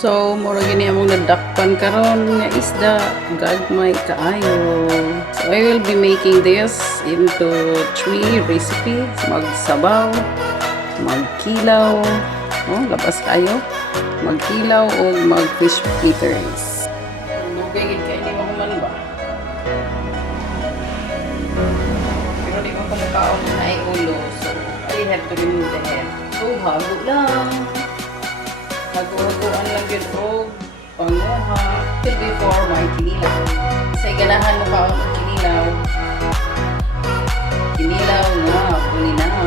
So, mura gini among nadakpan karon nga isda, gagmay kaayo. So, I will be making this into 3 recipes. Magsabaw, magkilaw, oh, labas kayo. Magkilaw o mag-fish fritters. Lugay gid kay ni mahuman ba? Pero di mo kumakaon na ay ulo. So, I have to remove the head. So, hago lang. Hago-hagoan lang yun o panguha. Till before may kinilaw. Sa ganahan mo pa ang kinilaw. Kinilaw nga, bulinaw.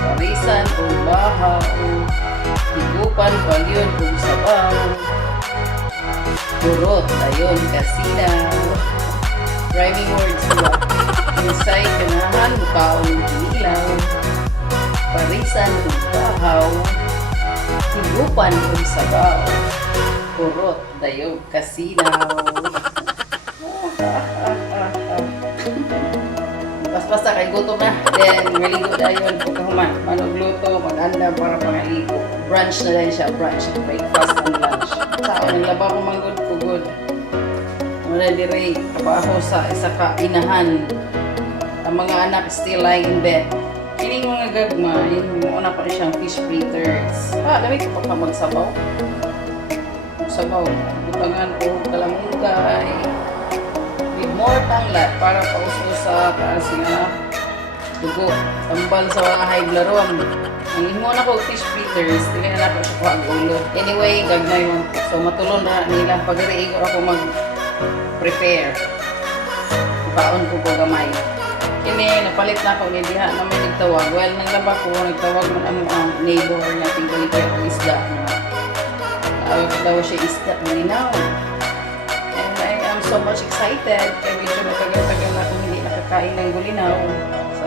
Parisan o baha o higupan pag yun o sabaw. Burot, ayon, kasinaw. Rhyming words ba? Insay ganahan mo pa ang kinilaw. Parisan o bahaw. Higupan o sabaw. Kurot, dayog, kasinaw. Basta kay gutom na. Then, maligo na yun. Pagkahuman, manugluto, mag-anda para pangaligo. Brunch na din siya. Brunch, breakfast and lunch. Saan, naglaba ko manggod ko good. Wala dire, kapaho sa isa ka inahan. Ang mga anak still lying in bed. Kining mga gagma, yung muna pa rin siyang fish fritters. Lamig ko pa magsabaw. Magsabaw. Butangan ko kalamungkay. With more tanglat para pauso sa taas nga dugo. Tambal sa mga high blaron. Ang himo na ko fish fritters, hindi na natin sa pag-ulo. Anyway, gagmay mo. So matulon na nila. Pag-riigo ako mag-prepare. Baon ko po gamay. Kini, napalit na ako ni diha na may nagtawag. Well, naglaba ko, nagtawag man ang neighbor nating balikay o isda. Tawag daw siya isda, malinaw. And I am so much excited. Kaya medyo matagal-tagal na akong hindi nakakain ng gulinaw. So,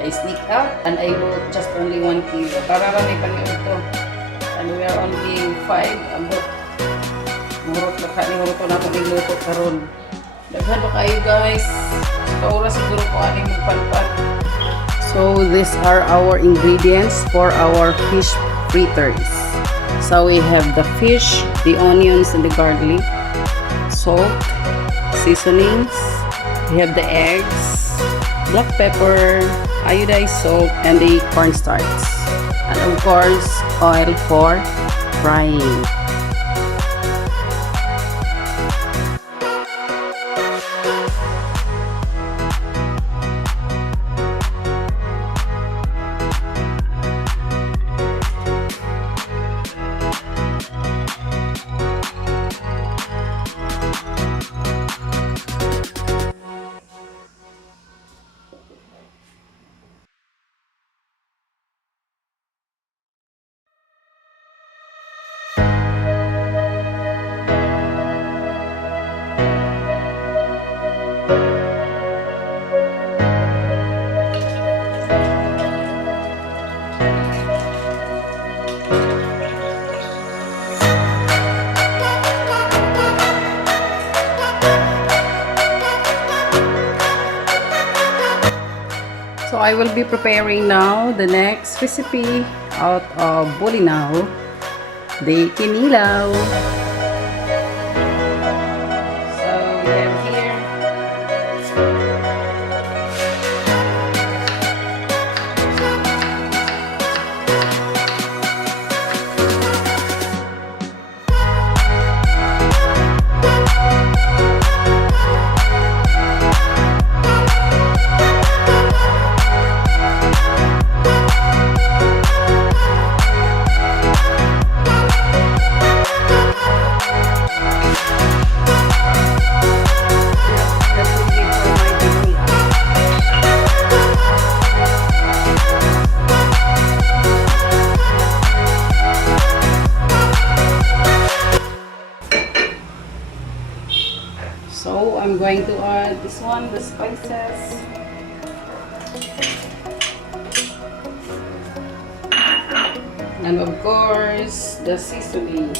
I sneak out and I bought just only 1 kilo. Para rin paniod to. And we are only 5. Abot. Murot na akong niluto karon. Daghan pa kayo guys. Kaura siguro ko aning magpanpan. So these are our ingredients for our fish fritters. So we have the fish, the onions and the garlic, salt, seasonings. We have the eggs, black pepper, iodized salt, and the cornstarch. And of course, oil for frying. So I will be preparing now the next recipe out of bulinaw, the kinilaw. So we have here So I'm going to add this one, the spices. And of course, the seasoning.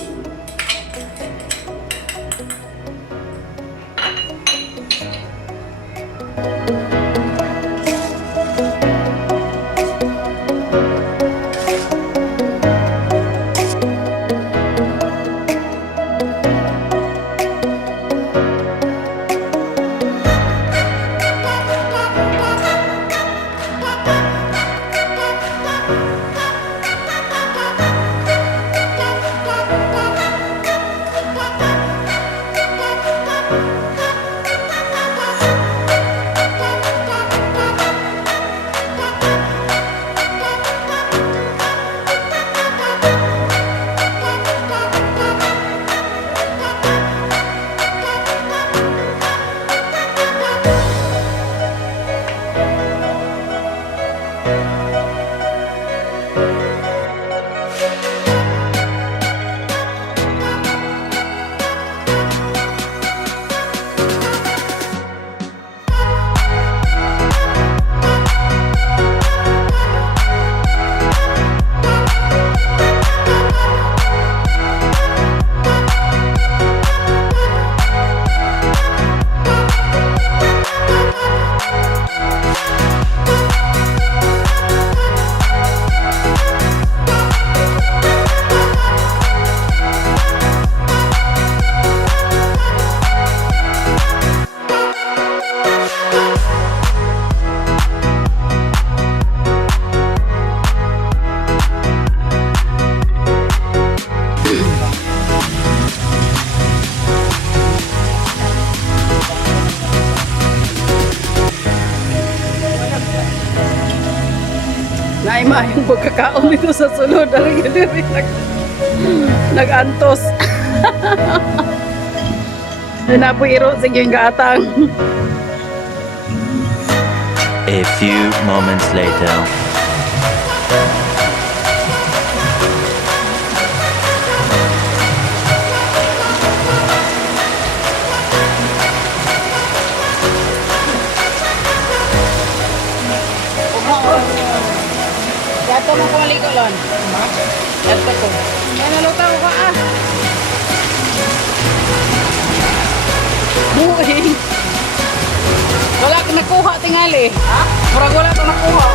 Naima yung pagkakaon dito sa sulod. Nag-antos. Napuiro, sige yung gaatang. A few moments later. Yato mo kung maligo, Lon. Yato ko. Yan, nalutaw ka Buhing. Wala ka nakuha tingali. Ha? Murag wala ka nakuha.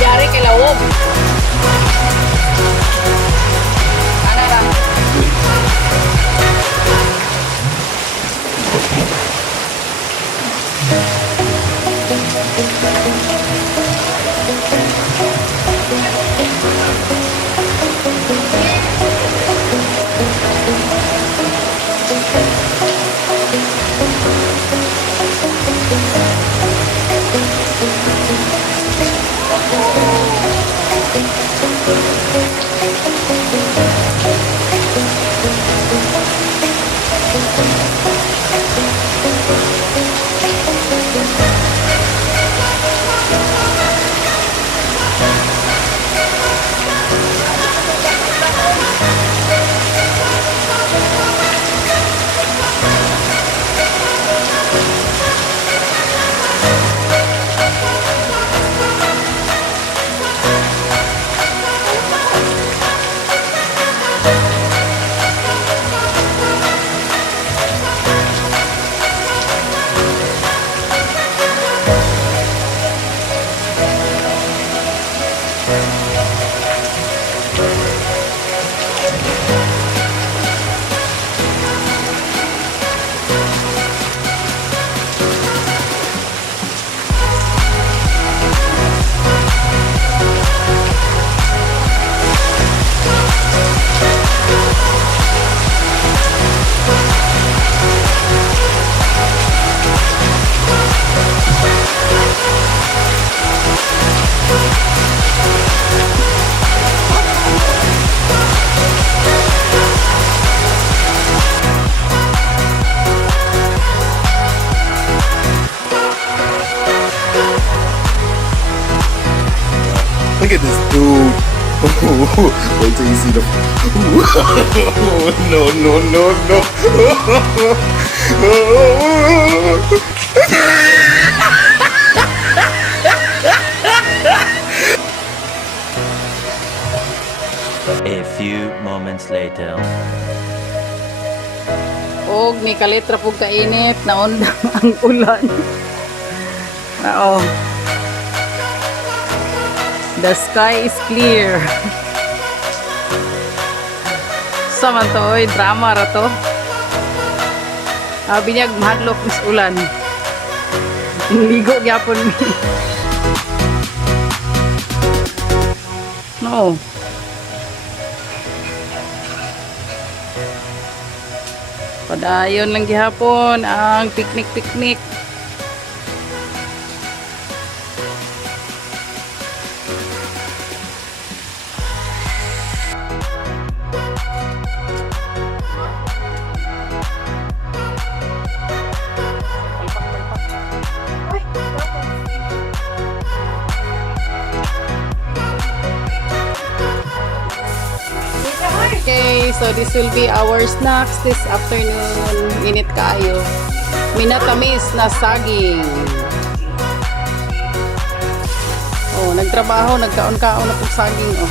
Yari kay lawog. Ano lang? Look at this dude. Wait till you see the. No, no, no, A few moments later. Og mi kalitra po kainit, naundang ang ulan. Oo. The sky is clear. Sama to, oy, drama ra to. Binyag mahadlok mis ulan. Ligo gyapon mi. No. Padayon lang gihapon ang picnic-picnic. Okay, so this will be our snacks this afternoon. Init kaayo. Minatamis na saging. Oh, nagtrabaho, nagkaon-kaon na pong saging. Oh.